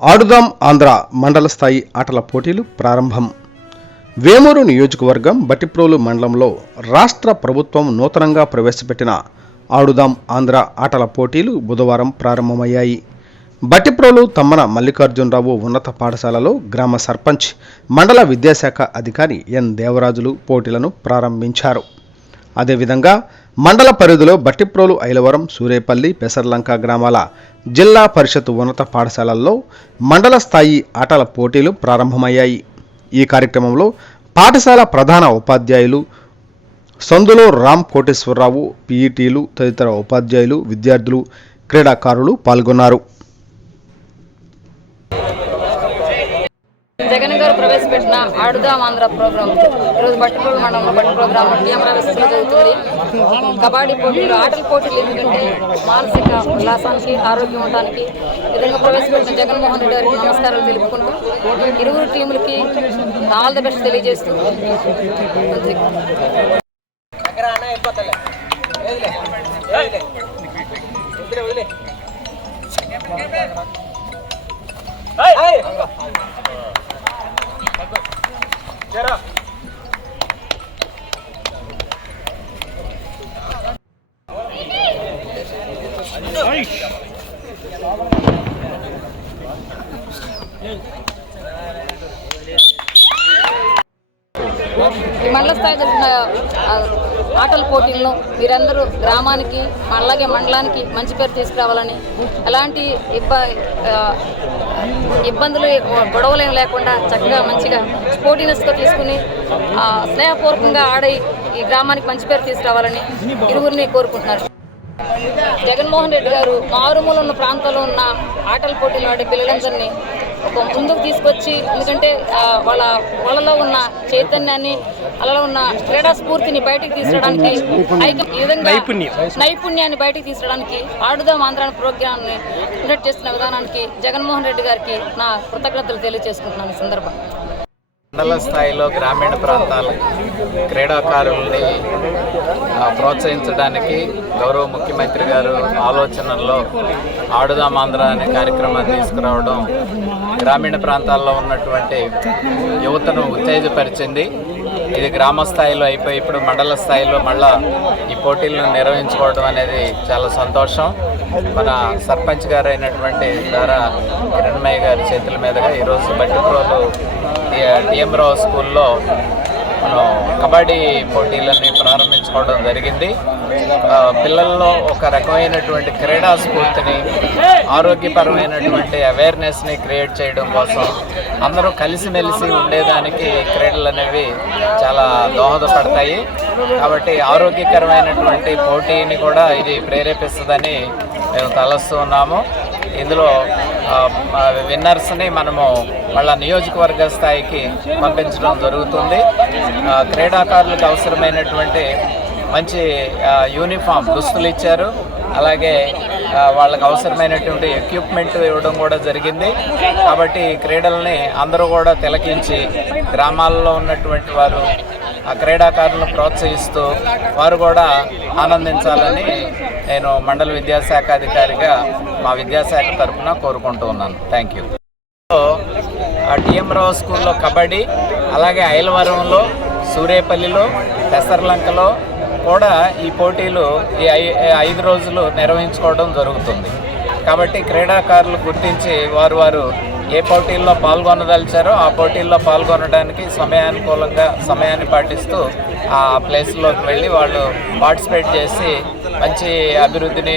ఆడుదాం ఆంధ్ర మండల స్థాయి ఆటల పోటీలు ప్రారంభం. వేమూరు నియోజకవర్గం బట్టిప్రోలు మండలంలో రాష్ట్ర ప్రభుత్వం నూతనంగా ప్రవేశపెట్టిన ఆడుదాం ఆంధ్ర ఆటల పోటీలు బుధవారం ప్రారంభమయ్యాయి. బట్టిప్రోలు తమ్మన మల్లికార్జునరావు ఉన్నత పాఠశాలలో గ్రామ సర్పంచ్, మండల విద్యాశాఖ అధికారి ఎన్ దేవరాజులు పోటీలను ప్రారంభించారు. అదేవిధంగా మండల పరిధిలో బట్టిప్రోలు, ఐలవరం, సూరేపల్లి, పెసర్లంక గ్రామాల జిల్లా పరిషత్ ఉన్నత పాఠశాలల్లో మండల స్థాయి ఆటల పోటీలు ప్రారంభమయ్యాయి. ఈ కార్యక్రమంలో పాఠశాల ప్రధాన ఉపాధ్యాయులు సందులో రామ్ కోటేశ్వరరావు, పీఈటీలు తదితర ఉపాధ్యాయులు, విద్యార్థులు, క్రీడాకారులు పాల్గొన్నారు. జగన్ గారు ప్రవేశపెట్టిన ఆడుదాం ఆంధ్ర ప్రోగ్రాం ఈరోజు బట్టిప్రోలు మండలంలో బట్టి ప్రోగ్రాం టీఎంఆర్ఎస్లో జరుగుతుంది. కబడ్డీ పోటీలు, ఆటల పోటీలు ఎందుకంటే మానసిక ఉల్లాసానికి, ఆరోగ్యం ఉండడానికి విధంగా ప్రవేశపెట్టిన జగన్మోహన్ రెడ్డి గారికి నమస్కారాలు తెలుపుకుంటూ ఇరువురు టీములకి ఆల్ ది బెస్ట్ తెలియజేస్తూ ఈ మండల స్థాయి జరిగిన ఆటల పోటీలను మీరందరూ గ్రామానికి అలాగే మండలానికి మంచి పేరు తీసుకురావాలని, ఎలాంటి ఇబ్బందులు గొడవలేం లేకుండా చక్కగా మంచిగా స్పోర్టినెస్గా తీసుకుని స్నేహపూర్వకంగా ఆడి ఈ గ్రామానికి మంచి పేరు తీసుకురావాలని ఇరువురిని కోరుకుంటున్నారు. జగన్మోహన్ రెడ్డి గారు మారుమూల ఉన్న ప్రాంతంలో ఉన్న ఆటల పోటీలు ఆడే పిల్లలందరినీ ఒక ముందుకు తీసుకొచ్చి, ఎందుకంటే వాళ్ళలో ఉన్న చైతన్యాన్ని, అలా ఉన్న క్రీడా స్ఫూర్తిని బయటికి తీసుకురావడానికి, ఈ విధంగా నైపుణ్యాన్ని బయటికి తీసుకురావడానికి ఆడుదాం ఆంధ్ర ప్రోగ్రాన్ని కండక్ట్ చేస్తున్న విధానానికి జగన్మోహన్ రెడ్డి గారికి నా కృతజ్ఞతలు తెలియజేసుకుంటున్నాను. ఈ సందర్భంగా మండల స్థాయిలో గ్రామీణ ప్రాంతాల క్రీడాకారుల్ని ప్రోత్సహించడానికి గౌరవ ముఖ్యమంత్రి గారు ఆలోచనల్లో ఆడుదాం ఆంధ్ర అనే కార్యక్రమాన్ని తీసుకురావడం గ్రామీణ ప్రాంతాల్లో ఉన్నటువంటి యువతను ఉత్తేజపరిచింది. ఇది గ్రామ స్థాయిలో అయిపోయి ఇప్పుడు మండల స్థాయిలో మళ్ళా ఈ పోటీలను నిర్వహించుకోవడం అనేది చాలా సంతోషం. మన సర్పంచ్ గారు అయినటువంటి ద్వారా కిరణ్మయ్య గారి చేతుల మీదుగా ఈరోజు బట్టిప్రోలు టీఎం రావు స్కూల్లో మనం కబడ్డీ పోటీలని ప్రారంభించుకోవడం జరిగింది. పిల్లల్లో ఒక రకమైనటువంటి క్రీడా స్ఫూర్తిని, ఆరోగ్యపరమైనటువంటి అవేర్నెస్ని క్రియేట్ చేయడం కోసం అందరూ కలిసిమెలిసి ఉండేదానికి క్రీడలు అనేవి చాలా దోహదపడతాయి. కాబట్టి ఆరోగ్యకరమైనటువంటి పోటీని కూడా ఇది ప్రేరేపిస్తుందని మేము తలస్తూ ఉన్నాము. ఇందులో విన్నర్స్ని మనము వాళ్ళ నియోజకవర్గ స్థాయికి పంపించడం జరుగుతుంది. క్రీడాకారులకు అవసరమైనటువంటి మంచి యూనిఫామ్ దుస్తులు ఇచ్చారు. అలాగే వాళ్ళకు అవసరమైనటువంటి ఎక్విప్మెంట్ ఇవ్వడం కూడా జరిగింది. కాబట్టి క్రీడల్ని అందరూ కూడా తిలకించి గ్రామాల్లో ఉన్నటువంటి వారు ఆ క్రీడాకారులను ప్రోత్సహిస్తూ వారు కూడా ఆనందించాలని నేను మండల విద్యాశాఖ అధికారిగా మా విద్యాశాఖ తరఫున కోరుకుంటూ ఉన్నాను. Thank you. టీఎం రావు స్కూల్లో కబడ్డీ, అలాగే ఐలవరంలో, సూరేపల్లిలో, పెసర్లంకలో కూడా ఈ పోటీలు ఈ 5 రోజులు నిర్వహించుకోవడం జరుగుతుంది. కాబట్టి క్రీడాకారులు గుర్తించి వారు ఏ పోటీల్లో పాల్గొనదలిచారో ఆ పోటీల్లో పాల్గొనడానికి సమయాన్ని పాటిస్తూ ఆ ప్లేస్లోకి వెళ్ళి వాళ్ళు పార్టిసిపేట్ చేసి మంచి అభివృద్ధిని